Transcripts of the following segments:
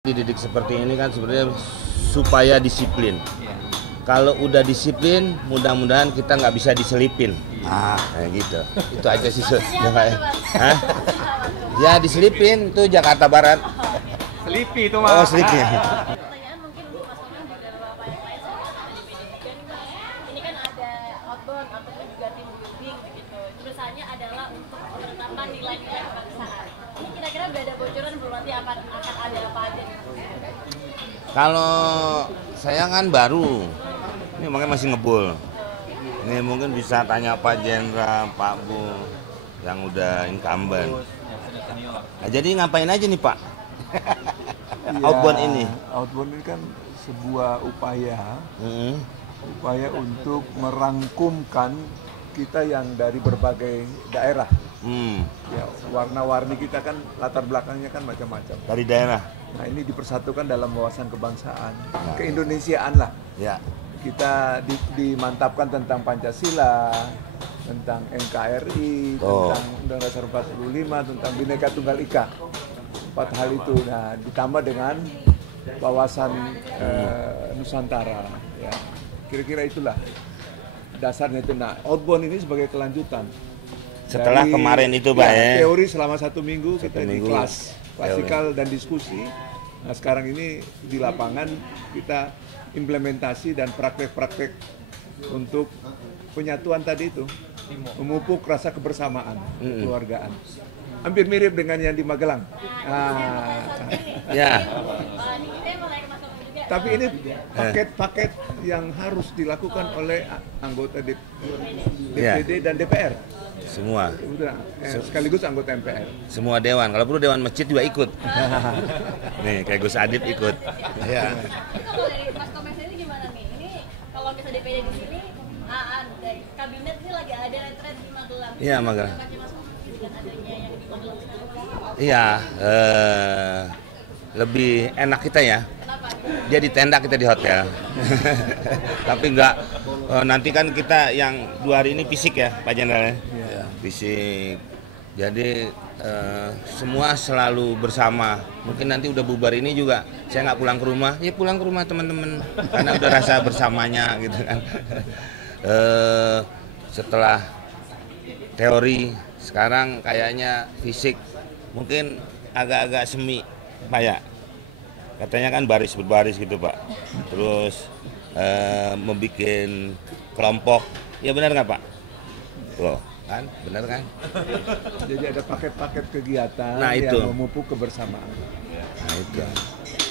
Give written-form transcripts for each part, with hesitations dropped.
Dididik seperti ini kan sebenarnya supaya disiplin. Kalau udah disiplin, mudah-mudahan kita nggak bisa diselipin. Kayak gitu. Itu aja sih. Ya diselipin itu Jakarta Barat. Selipi itu mah. Oh selipi. Pertanyaan mungkin untuk Mas Komeng juga beberapa yang lain soal di pendidikan ini kan ada outbound ataupun juga team building begitu. Terusannya adalah untuk penetapan nilai-nilai kebangsaan. Ini kira-kira udah ada bocoran belum nanti akan ada apa aja? Kalau saya kan baru, ini makanya masih ngebul. Ini mungkin bisa tanya Pak Jenderal, Pak Bu yang udah incumbent. Nah, jadi ngapain aja nih Pak? Outbound ini? Outbound ini kan sebuah upaya untuk merangkumkan kita yang dari berbagai daerah. Ya, warna-warni kita kan latar belakangnya kan macam-macam. Dari daerah. Nah ini dipersatukan dalam wawasan kebangsaan, keindonesiaan lah. Ya. Kita dimantapkan tentang Pancasila, tentang NKRI, tentang Undang-Undang Dasar 45, tentang Bhinneka Tunggal Ika. 4 hal itu. Nah ditambah dengan wawasan Nusantara. Ya. Kira-kira itulah dasarnya itu. Nah outbound ini sebagai kelanjutan. Setelah dari, kemarin itu Pak ya. Teori selama 1 minggu kita di kelas klasikal dan diskusi. Nah sekarang ini di lapangan kita implementasi dan praktek-praktek untuk penyatuan tadi itu, memupuk rasa kebersamaan, kekeluargaan. Hampir mirip dengan yang di Magelang. Ya. Tapi ini paket-paket yang harus dilakukan oleh anggota DPD dan DPR. Semua. Sekaligus anggota MPR. Semua dewan. Kalau perlu dewan masjid juga ikut. Nih kayak Gus Adib ikut. Ya. Kalau dari Mas Komeng sendiri gimana nih? Ini kalau misalnya DPD di sini, dari kabinet ini lagi ada retret di Magelang. Iya Magelang. Dengan adanya yang di Magelang sekarang. Iya. Lebih enak kita ya. Dia di tenda, kita di hotel. Tapi enggak, nanti kan kita yang 2 hari ini fisik ya Pak Jenderal ya. Fisik. Jadi semua selalu bersama. Mungkin nanti udah bubar ini juga saya nggak pulang ke rumah. Ya pulang ke rumah teman-teman. Karena udah rasa bersamanya gitu kan. Setelah teori, sekarang kayaknya fisik. Mungkin agak-agak semi Pak ya. Katanya kan baris berbaris gitu Pak. Terus membuat kelompok. Ya benar nggak Pak? Loh, kan? Benar kan? Jadi ada paket-paket kegiatan yang memupuk kebersamaan. Nah itu.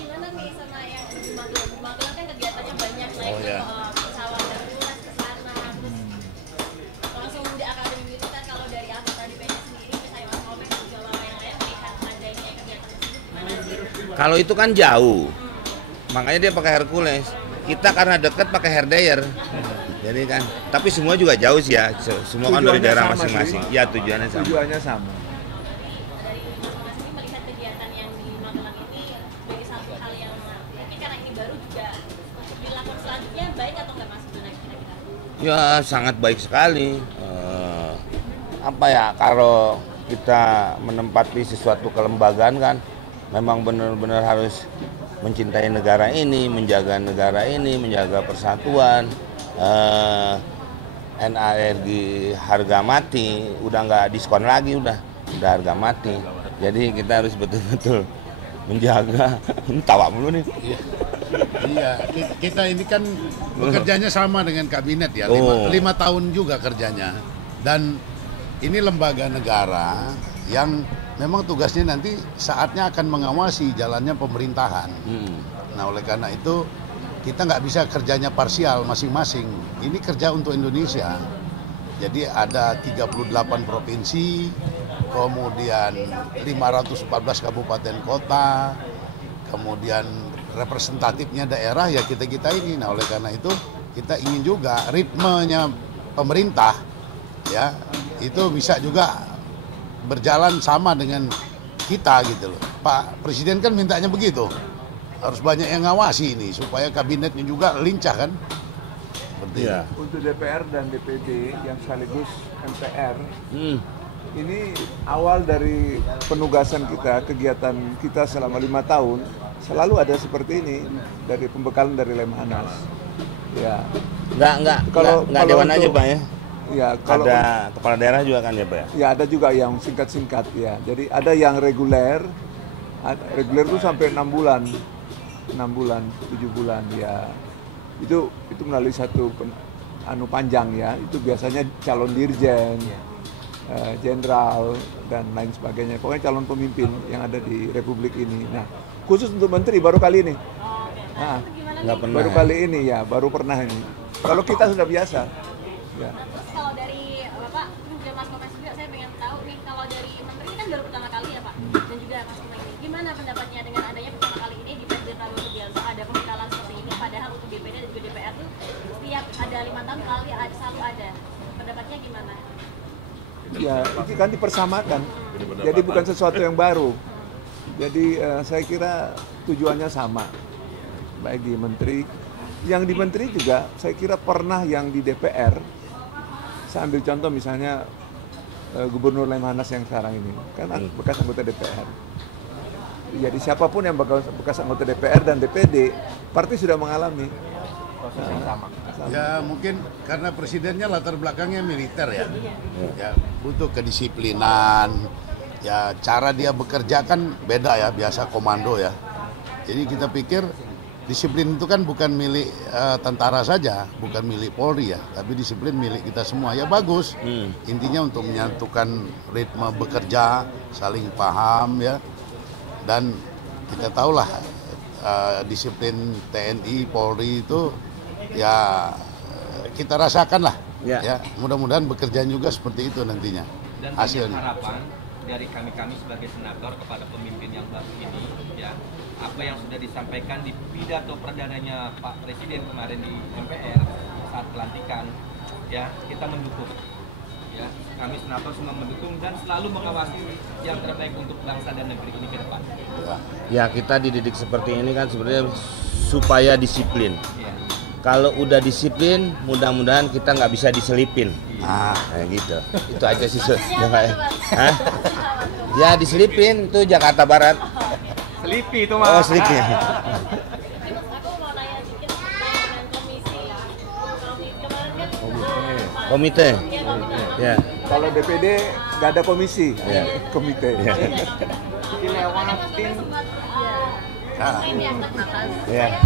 Gimana nih sama yang di Magelang? Di Magelang kan kegiatannya banyak, naik ke pesawat Hercules ke sana, terus langsung di akademi itu kan. Kalau dari anggota DPD sendiri, misalnya Mas Komeng juga yang lain melihat adanya kegiatan tersebut gimana sih? Kalau itu kan jauh, makanya dia pakai Hercules. Kita karena dekat pakai Herdayer. Jadi kan, tapi semua juga jauh sih ya. Semua kan dari daerah masing-masing. Ya tujuannya sama. Tujuannya sama. Dari Mas ini melihat kegiatan yang di Magelang ini sebagai satu hal yang mungkin karena ini baru juga untuk dilakukan selanjutnya baik atau nggak Mas sebenarnya kira-kira? Ya sangat baik sekali. Apa ya, kalau kita menempati sesuatu kelembagaan kan, memang benar-benar harus mencintai negara ini, menjaga persatuan. NARG harga mati, udah nggak diskon lagi, udah harga mati. Jadi kita harus betul-betul menjaga. Tawa mulu nih. Iya, kita ini kan bekerjanya sama dengan kabinet ya, 5 tahun juga kerjanya. Dan ini lembaga negara yang memang tugasnya nanti saatnya akan mengawasi jalannya pemerintahan. Nah oleh karena itu kita nggak bisa kerjanya parsial masing-masing. Ini kerja untuk Indonesia. Jadi ada 38 provinsi, kemudian 514 kabupaten kota, kemudian representatifnya daerah ya kita ini. Nah oleh karena itu kita ingin juga ritmenya pemerintah ya itu bisa juga berjalan sama dengan kita gitu loh. Pak Presiden kan mintanya begitu. Harus banyak yang ngawasi ini supaya kabinetnya juga lincah kan. Seperti Untuk DPR dan DPD yang sekaligus MPR ini awal dari penugasan kita, kegiatan kita selama 5 tahun selalu ada seperti ini dari pembekalan dari Lemhanas. Ya. Kalau Dewan aja Pak ya. Ya, kalau ada kepala daerah juga kan ya Pak ya. Ya ada juga yang singkat-singkat ya. Jadi ada yang reguler. Reguler itu sampai 6 bulan. 6 bulan, 7 bulan ya. Itu melalui satu panjang ya. Itu biasanya calon dirjen, jenderal dan lain sebagainya. Pokoknya calon pemimpin yang ada di Republik ini. Nah, khusus untuk menteri baru kali ini. Nah, nggak pernah. Baru kali ini ya, baru pernah ini. Kalau kita sudah biasa. Ya. Terus kalau dari Bapak, juga Mas Kopes juga saya pengen tahu nih, kalau dari menteri ini kan baru pertama kali ya Pak, dan juga Mas Kopes ini, gimana pendapatnya dengan adanya pertama kali ini di Presiden Prabowo Subianto ada pembekalan seperti ini, padahal untuk DPD dan juga DPR tuh setiap ada 5 tahun kali selalu ada. Pendapatnya gimana? Ya, itu kan dipersamakan. Jadi bukan sesuatu yang baru. Jadi saya kira tujuannya sama. Baik di menteri, yang di menteri juga saya kira pernah yang di DPR. Saya ambil contoh misalnya Gubernur Lemhanas yang sekarang ini, kan bekas anggota DPR. Jadi siapapun yang bekas anggota DPR dan DPD, partai sudah mengalami proses yang sama. Ya mungkin karena presidennya latar belakangnya militer ya. Ya butuh kedisiplinan. Ya cara dia bekerja kan beda ya, biasa komando ya. Jadi kita pikir disiplin itu kan bukan milik tentara saja, bukan milik Polri ya, tapi disiplin milik kita semua. Ya bagus. Intinya untuk menyatukan ritme bekerja, saling paham ya. Dan kita tahulah disiplin TNI, Polri itu ya kita rasakan lah. Ya, mudah-mudahan bekerja juga seperti itu nantinya. Dan hasilnya. Harapan dari kami sebagai senator kepada pemimpin yang baru ini, ya apa yang sudah disampaikan di pidato perdananya Pak Presiden kemarin di MPR saat pelantikan, ya kita mendukung. Ya, kami senator semua mendukung dan selalu mengawasi yang terbaik untuk bangsa dan negeri ini ke depan. Ya kita dididik seperti ini kan sebenarnya supaya disiplin. Ya. Kalau udah disiplin, mudah-mudahan kita nggak bisa diselipin. Kayak gitu. Itu aja sih. Ya diselipin itu Jakarta Barat. Selipi itu Mas. Oh selipi. Aku mau nanya sedikit dengan komisi ya. Kemarin kan Komite. Ya. Kalau DPD nggak ada komisi, komite. Dilewatin. Ini yang terbatas. Ya.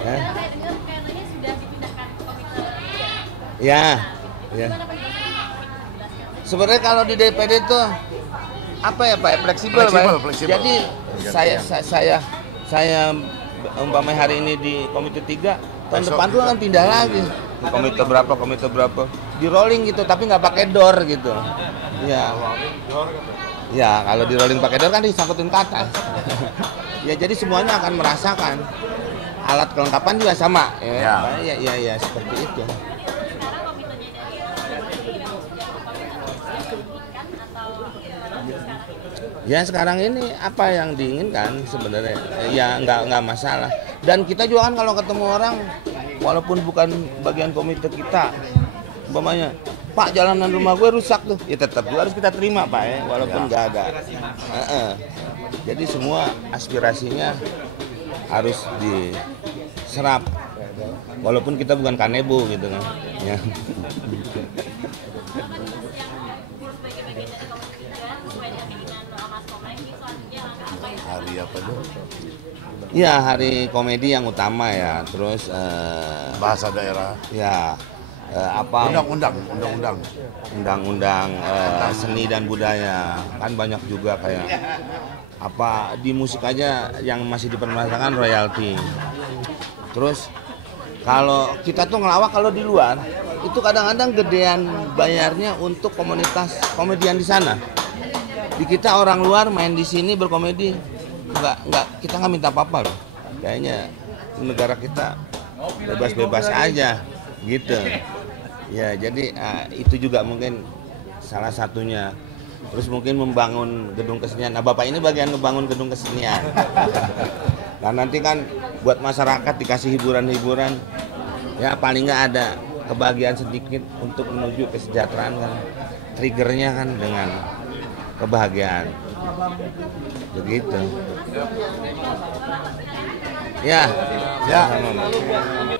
Karena saya dengar kayaknya sudah dipindahkan ke komite ya. Ya. Gimana penjelasannya? Jelaskan. Sebenarnya kalau di DPD itu apa ya Pak? Fleksibel Pak. Fleksibel. Jadi saya umpamanya hari ini di komite 3, tahun depan tuh akan pindah lagi. Komite berapa, di rolling gitu, tapi nggak pakai door gitu. Ya. Ya, kalau di rolling pakai door kan disangkutin ke atas. Ya, jadi semuanya akan merasakan. Alat kelengkapan juga sama. Ya, seperti itu. Sekarang komitenya dari memang sudah diinginkan atau sekarang? Ya sekarang ini apa yang diinginkan sebenarnya ya nggak masalah. Dan kita juga kan kalau ketemu orang walaupun bukan bagian komite kita, umpamanya Pak jalanan rumah gue rusak tuh, ya tetap juga harus kita terima Pak ya, walaupun nggak ada. Jadi semua aspirasinya harus diserap, walaupun kita bukan kanebo gitu kan. Ya. Hari apa tuh? Ya hari komedi yang utama ya, terus Bahasa daerah. ya apa undang-undang seni dan budaya kan banyak juga kayak apa di musik aja yang masih dipermasalahkan royalti. Terus kalau kita tuh ngelawak kalau di luar itu kadang-kadang gedean bayarnya untuk komunitas komedian di sana. Di kita orang luar main di sini berkomedi nggak kita nggak minta apa-apa loh. Kayaknya negara kita bebas-bebas aja gitu. Ya jadi itu juga mungkin salah satunya. Terus mungkin membangun gedung kesenian. Nah Bapak ini bagian ngebangun gedung kesenian. Nah nanti kan buat masyarakat dikasih hiburan-hiburan. Ya paling nggak ada kebahagiaan sedikit untuk menuju kesejahteraan kan. Triggernya kan dengan kebahagiaan. Begitu. Ya, Ya. sama-sama.